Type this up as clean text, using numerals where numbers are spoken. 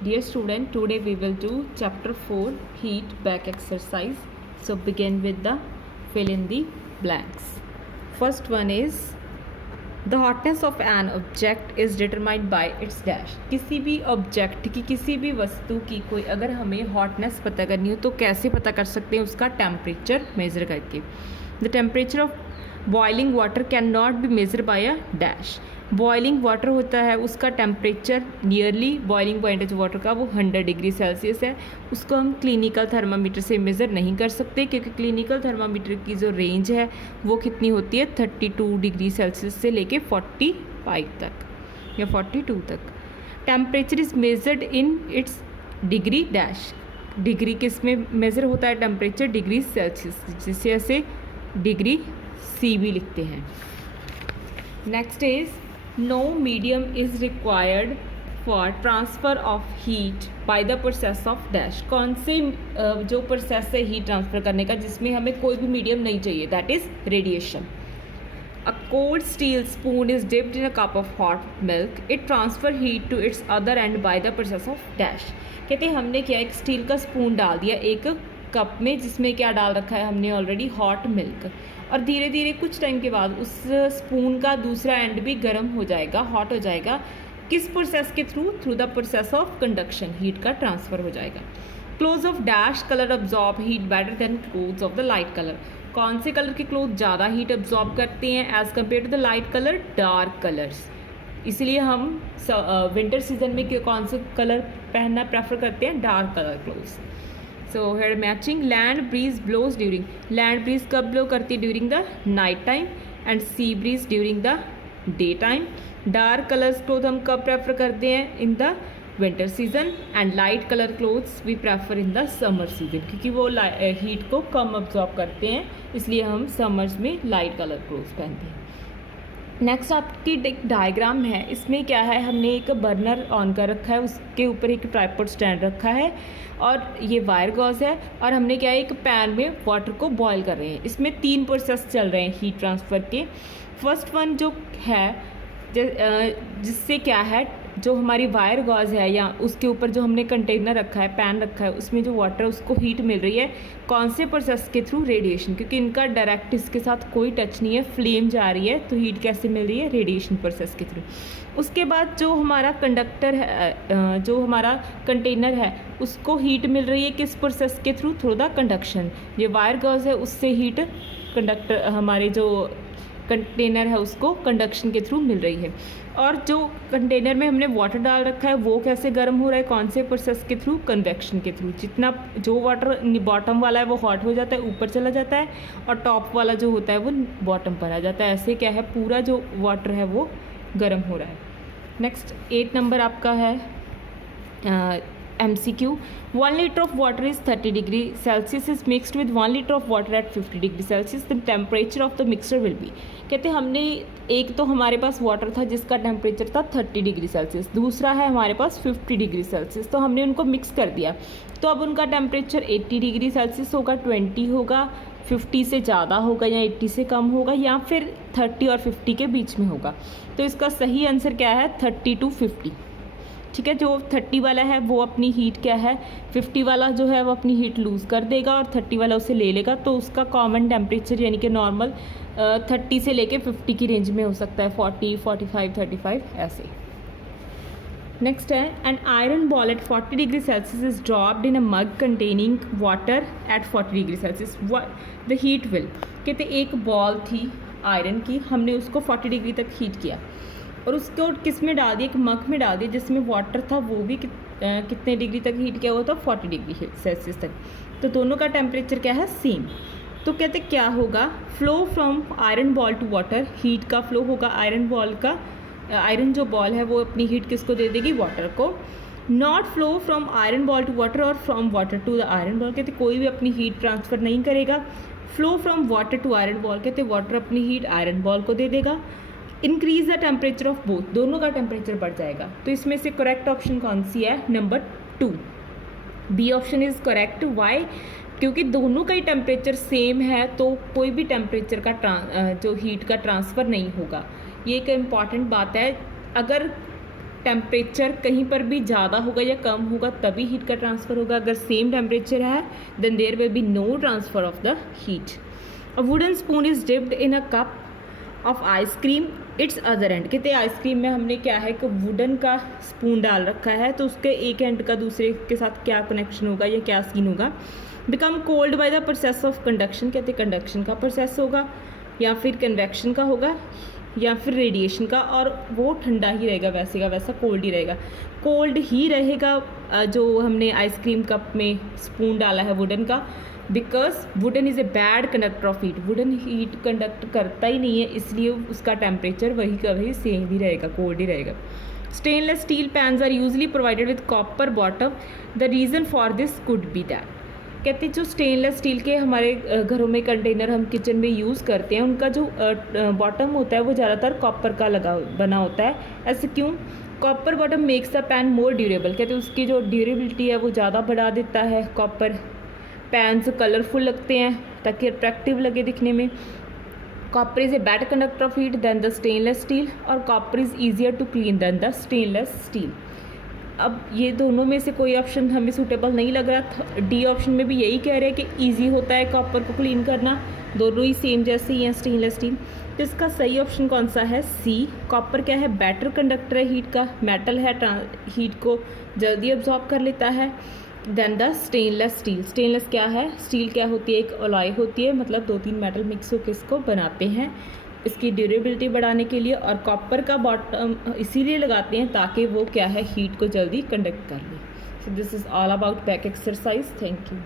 Dear student, today we will do chapter 4 heat back exercise. So begin with the fill in the blanks. First one is the hotness of an object is determined by its dash. किसी भी object की किसी भी वस्तु की कोई अगर हमें हॉटनेस पता करनी हो तो कैसे पता कर सकते हैं उसका टेम्परेचर मेज़र करके. The temperature of boiling water can not be measure by a dash. Boiling water होता है उसका टेम्परेचर नियरली बॉइलिंग पॉइंट जो वाटर का वो 100 डिग्री सेल्सियस है. उसको हम क्लिनिकल थर्मामीटर से मेज़र नहीं कर सकते क्योंकि क्लिनिकल थर्मामीटर की जो रेंज है वो कितनी होती है 32 डिग्री सेल्सियस से लेके 45 तक या 42 तक. Temperature is measured in its degree dash. Degree किस में मेज़र होता है टेम्परेचर? डिग्री सेल्सियस, जिसे ऐसे डिग्री सी भी लिखते हैं. Next is no medium is required for transfer of heat by the process of dash. कौन से जो प्रोसेस है हीट ट्रांसफ़र करने का जिसमें हमें कोई भी मीडियम नहीं चाहिए, that is radiation. A cold steel spoon is dipped in a cup of hot milk. It transfer heat to its other end by the process of dash. कहते हैं हमने क्या एक स्टील का स्पून डाल दिया एक कप में जिसमें क्या डाल रखा है हमने ऑलरेडी हॉट मिल्क, और धीरे धीरे कुछ टाइम के बाद उस स्पून का दूसरा एंड भी गर्म हो जाएगा, हॉट हो जाएगा. किस प्रोसेस के through? Through the process of conduction. Heat का ट्रांसफ़र हो जाएगा. Clothes of dash colour absorb heat better than clothes of the light colour. कौन से कलर के क्लोथ ज़्यादा हीट अब्जॉर्ब करते हैं as compared to the light colour? Dark colours. इसलिए हम विंटर सीजन में कौन से कलर पहनना प्रेफर करते हैं? Dark colour clothes. So here matching. Land breeze blows during. Land breeze कब ब्लो करती है? During the night time and sea breeze during the day time. Dark colours cloth हम कब प्रेफर करते हैं? In the winter season. And light colour clothes we prefer in the summer season क्योंकि वो heat को कम absorb करते हैं, इसलिए हम समर्स में लाइट कलर क्लोथ्स पहनते हैं. नेक्स्ट आपकी एक डायग्राम है. इसमें क्या है, हमने एक बर्नर ऑन कर रखा है, उसके ऊपर एक ट्राइपॉड स्टैंड रखा है और ये वायर गॉज है, और हमने क्या है एक पैन में वाटर को बॉईल कर रहे हैं. इसमें 3 प्रोसेस चल रहे हैं हीट ट्रांसफ़र के. फर्स्ट वन जो है जिससे क्या है जो हमारी वायर गॉज है या उसके ऊपर जो हमने कंटेनर रखा है, पैन रखा है, उसमें जो वाटर है उसको हीट मिल रही है. कौन से प्रोसेस के थ्रू? रेडिएशन. क्योंकि इनका डायरेक्ट इसके साथ कोई टच नहीं है, फ्लेम जा रही है, तो हीट कैसे मिल रही है? रेडिएशन प्रोसेस के थ्रू. उसके बाद जो हमारा कंडक्टर है, जो हमारा कंटेनर है, उसको हीट मिल रही है किस प्रोसेस के थ्रू? Through the conduction. ये वायर गॉज है उससे हीट कंडक्टर हमारे जो कंटेनर है उसको कंडक्शन के थ्रू मिल रही है. और जो कंटेनर में हमने वाटर डाल रखा है वो कैसे गर्म हो रहा है? कौन से प्रोसेस के थ्रू? कन्वेक्शन के थ्रू. जितना जो वाटर बॉटम वाला है वो हॉट हो जाता है, ऊपर चला जाता है, और टॉप वाला जो होता है वो बॉटम पर आ जाता है. ऐसे क्या है पूरा जो वाटर है वो गर्म हो रहा है. नेक्स्ट 8 नंबर आपका है MCQ. 1 liter of water is 30 degree Celsius is mixed with 1 liter of water at 50 degree Celsius. The temperature of the mixture will be. कहते हैं हमने एक तो हमारे पास वाटर था जिसका टेम्परेचर था 30 डिग्री सेल्सियस, दूसरा है हमारे पास 50 डिग्री सेल्सियस. तो हमने उनको मिक्स कर दिया, तो अब उनका टेम्परेचर 80 डिग्री सेल्सियस होगा, 20 होगा, 50 से ज़्यादा होगा या 80 से कम होगा, या फिर 30 और 50 के बीच में होगा. तो इसका सही आंसर क्या है? 30 to 50. ठीक है. जो 30 वाला है वो अपनी हीट क्या है, 50 वाला जो है वो अपनी हीट लूज़ कर देगा और 30 वाला उसे ले लेगा. तो उसका कॉमन टेम्परेचर यानी कि नॉर्मल 30 से लेके 50 की रेंज में हो सकता है, 40, 45, 35 ऐसे. नेक्स्ट है an iron ball at 40 degree Celsius is dropped in a mug containing water at 40 degree Celsius. The heat will. कहते एक बॉल थी आयरन की, हमने उसको 40 डिग्री तक हीट किया और उसको किस में डाल दिया? एक मग में डाल दिया जिसमें वाटर था, वो भी कितने डिग्री तक हीट किया हुआ था? 40 डिग्री सेल्सियस तक. तो दोनों का टेम्परेचर क्या है? सेम. तो कहते क्या होगा? Flow from iron ball to water. Heat का फ्लो होगा आयरन बॉल का. आयरन जो बॉल है वो अपनी हीट किसको दे देगी? वाटर को. Not flow from iron ball to water और from water to the iron ball. कहते कोई भी अपनी हीट ट्रांसफ़र नहीं करेगा. Flow from water to iron ball. कहते वाटर अपनी हीट आयरन बॉल को दे देगा. Increase the temperature of both. दोनों का टेम्परेचर बढ़ जाएगा. तो इसमें से करेक्ट ऑप्शन कौन सी है? Number 2, B option is correct. Why? क्योंकि दोनों का ही टेम्परेचर सेम है तो कोई भी टेम्परेचर का जो हीट का ट्रांसफ़र नहीं होगा. ये एक इम्पॉर्टेंट बात है. अगर टेम्परेचर कहीं पर भी ज़्यादा होगा या कम होगा तभी हीट का ट्रांसफ़र होगा. अगर सेम टेम्परेचर है then there will be no transfer of the heat. A wooden spoon is dipped in a cup of ice cream its other end. कहते हैं आइसक्रीम में हमने क्या है कि वुडन का स्पून डाल रखा है तो उसके एक एंड का दूसरे के साथ क्या कनेक्शन होगा या क्या सीन होगा. Become cold bye the process of conduction. कहते हैं कंडक्शन का प्रोसेस होगा या फिर कन्वेक्शन का होगा या फिर रेडिएशन का, और वो ठंडा ही रहेगा, वैसे का वैसा कोल्ड ही रहेगा. कोल्ड ही रहेगा जो हमने आइसक्रीम कप में स्पून डाला है वुडन का, because wooden is a bad conductor of heat. Wooden heat conduct करता ही नहीं है, इसलिए उसका टेम्परेचर वही का वही सेम ही रहेगा, कोल्ड ही रहेगा. Stainless steel pans are usually provided with copper bottom. The reason for this could be that. कहते हैं जो स्टेनलेस स्टील के हमारे घरों में कंटेनर हम किचन में यूज़ करते हैं उनका जो बॉटम होता है वो ज़्यादातर कॉपर का बना होता है. ऐसे क्यों? Copper bottom makes the pan more durable. कहते हैं उसकी जो ड्यूरेबिलिटी है वो ज़्यादा बढ़ा देता है. कॉपर पैन्स कलरफुल लगते हैं ताकि अट्रैक्टिव लगे दिखने में. Copper is a better conductor of heat than the stainless steel, और copper is easier to clean than the stainless steel. अब ये दोनों में से कोई ऑप्शन हमें सूटेबल नहीं लग रहा था. डी ऑप्शन में भी यही कह रहे हैं कि ईजी होता है कॉपर को क्लीन करना, दोनों ही सेम जैसे ही हैं स्टेनलेस स्टील. तो इसका सही ऑप्शन कौन सा है? सी. कॉपर क्या है? बेटर कंडक्टर है हीट का, मेटल है, हीट को जल्दी अब्जॉर्ब कर लेता है then the stainless steel. Stainless क्या है? स्टील क्या होती है? एक अलॉय होती है, मतलब 2-3 मेटल मिक्स होकर इसको बनाते हैं इसकी ड्यूरेबिलिटी बढ़ाने के लिए. और कॉपर का बॉटम इसीलिए लगाते हैं ताकि वो क्या है हीट को जल्दी कंडक्ट कर ले. So this is all about back exercise. Thank you.